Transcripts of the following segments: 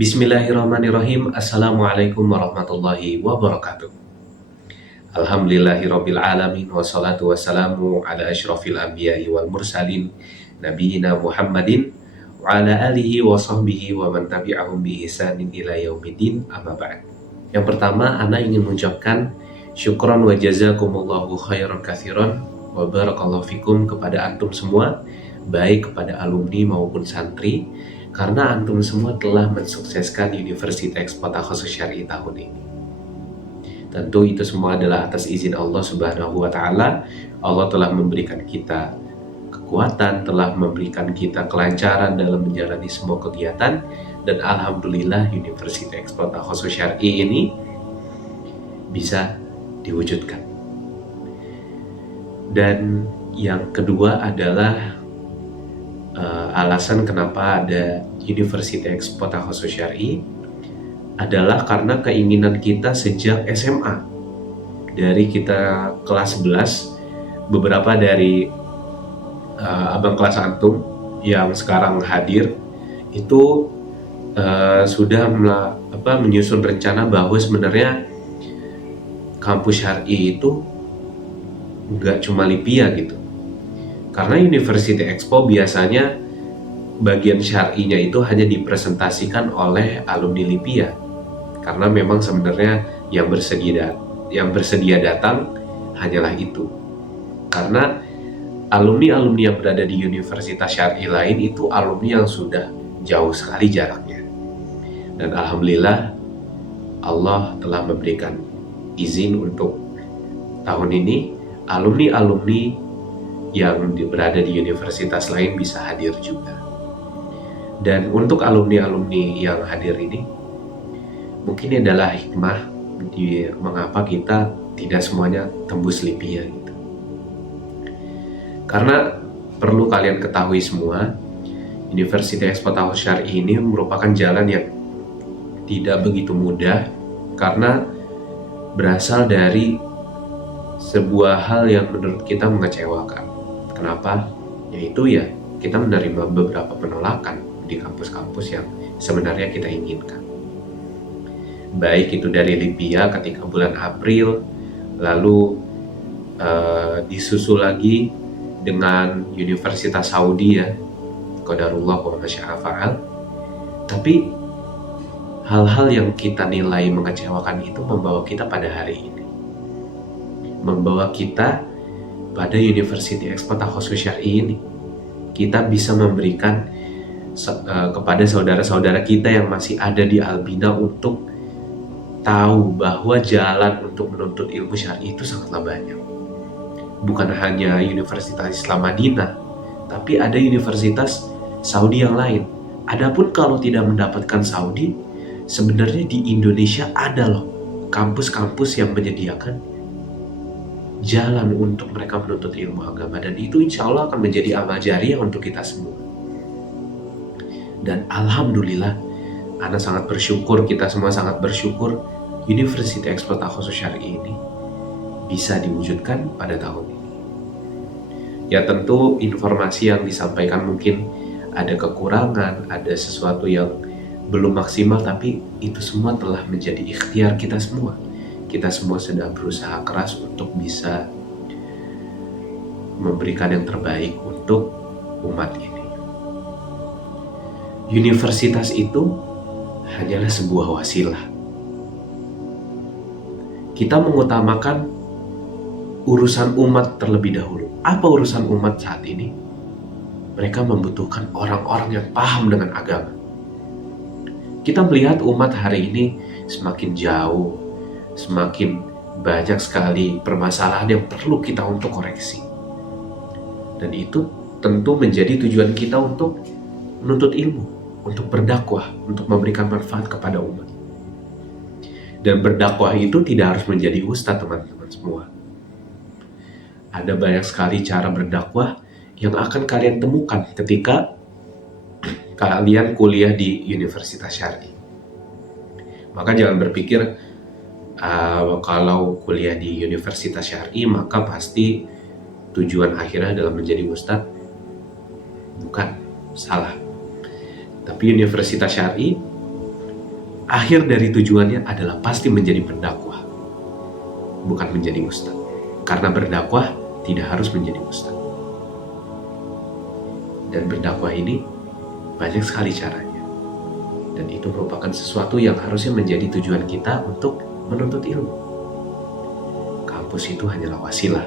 Bismillahirrahmanirrahim. Assalamualaikum warahmatullahi wabarakatuh. Alhamdulillahirabbil alamin wassalatu wassalamu ala asyrafil anbiya'i wal mursalin nabiyina Muhammadin wa ala alihi wa sahbihi wa man tabi'ahum bi ihsanin ila yaumiddin, amma ba'd. Yang pertama, ana ingin mengucapkan syukron wa jazakumullahu khairan katsiran wa barakallahu fikum kepada antum semua, baik kepada alumni maupun santri, karena antum semua telah mensukseskan Universitas Ekspor-Takhasus Syar'i tahun ini. Tentu itu semua adalah atas izin Allah Subhanahu wa Ta'ala. Allah telah memberikan kita kekuatan, telah memberikan kita kelancaran dalam menjalani semua kegiatan, dan alhamdulillah Universitas Ekspor-Takhasus Syar'i ini bisa diwujudkan. Dan yang kedua adalah alasan kenapa ada Universitas Ekspor-Takhasus Syar'i adalah karena keinginan kita sejak SMA. Dari kita kelas 11, beberapa dari abang kelas antum yang sekarang hadir itu sudah menyusun rencana bahwa sebenarnya kampus Syar'i itu nggak cuma Lipia gitu. Karena Universitas Expo biasanya bagian syar'inya itu hanya dipresentasikan oleh alumni Lipia. Karena memang sebenarnya yang bersedia datang hanyalah itu. Karena alumni-alumni yang berada di Universitas Syar'i lain itu alumni yang sudah jauh sekali jaraknya. Dan alhamdulillah Allah telah memberikan izin untuk tahun ini alumni-alumni yang berada di universitas lain bisa hadir juga. Dan untuk alumni-alumni yang hadir ini, mungkin adalah hikmah mengapa kita tidak semuanya tembus Lipia gitu. Karena perlu kalian ketahui semua, Universitas Ekspor-Takhasus Syar'i ini merupakan jalan yang tidak begitu mudah, karena berasal dari sebuah hal yang menurut kita mengecewakan. Kenapa? Yaitu kita menerima beberapa penolakan di kampus-kampus yang sebenarnya kita inginkan. Baik itu dari Lipia ketika bulan April, lalu disusul lagi dengan Universitas Saudi qadarullah wa masya'a fa'al. Tapi hal-hal yang kita nilai mengecewakan itu membawa kita pada hari ini. Membawa kita pada Universitas Ekspor-Takhasus Syar'i ini. Kita bisa memberikan kepada saudara-saudara kita yang masih ada di Albina untuk tahu bahwa jalan untuk menuntut ilmu syar'i itu sangatlah banyak. Bukan hanya Universitas Islam Madinah, tapi ada universitas Saudi yang lain. Adapun kalau tidak mendapatkan Saudi, sebenarnya di Indonesia ada loh kampus-kampus yang menyediakan jalan untuk mereka menuntut ilmu agama, dan itu insya Allah akan menjadi amal jariah untuk kita semua. Dan alhamdulillah, ana sangat bersyukur, kita semua sangat bersyukur Universitas Ekspor-Takhasus Syar'i ini bisa diwujudkan pada tahun ini. Ya tentu informasi yang disampaikan mungkin ada kekurangan, ada sesuatu yang belum maksimal, tapi itu semua telah menjadi ikhtiar kita semua. Kita semua sedang berusaha keras untuk bisa memberikan yang terbaik untuk umat ini. Universitas itu hanyalah sebuah wasilah. Kita mengutamakan urusan umat terlebih dahulu. Apa urusan umat saat ini? Mereka membutuhkan orang-orang yang paham dengan agama. Kita melihat umat hari ini semakin jauh, semakin banyak sekali permasalahan yang perlu kita untuk koreksi. Dan itu tentu menjadi tujuan kita untuk menuntut ilmu, untuk berdakwah, untuk memberikan manfaat kepada umat. Dan berdakwah itu tidak harus menjadi ustadz, teman-teman semua. Ada banyak sekali cara berdakwah yang akan kalian temukan ketika kalian kuliah di Universitas Syar'i. Maka jangan berpikir kalau kuliah di Universitas Syar'i maka pasti tujuan akhirnya adalah menjadi ustadz. Bukan, salah. Tapi Universitas Syar'i akhir dari tujuannya adalah pasti menjadi pendakwah, bukan menjadi ustadz. Karena berdakwah tidak harus menjadi ustadz. Dan berdakwah ini banyak sekali caranya. Dan itu merupakan sesuatu yang harusnya menjadi tujuan kita untuk menuntut ilmu. Kampus itu hanyalah wasilah,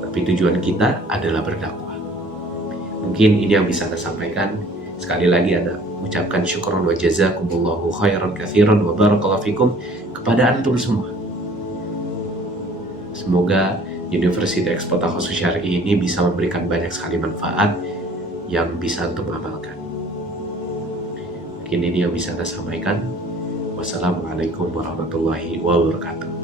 tapi tujuan kita adalah berdakwah. Mungkin ini yang bisa saya sampaikan. Sekali lagi Anda ucapkan syukron wa jazakumullahu khairan katsiran wa barakallahu fikum kepada antum semua. Semoga University Ekspota Khusus Syar'i ini bisa memberikan banyak sekali manfaat yang bisa antum amalkan. Mungkin ini yang bisa saya sampaikan. Wassalamualaikum warahmatullahi wabarakatuh.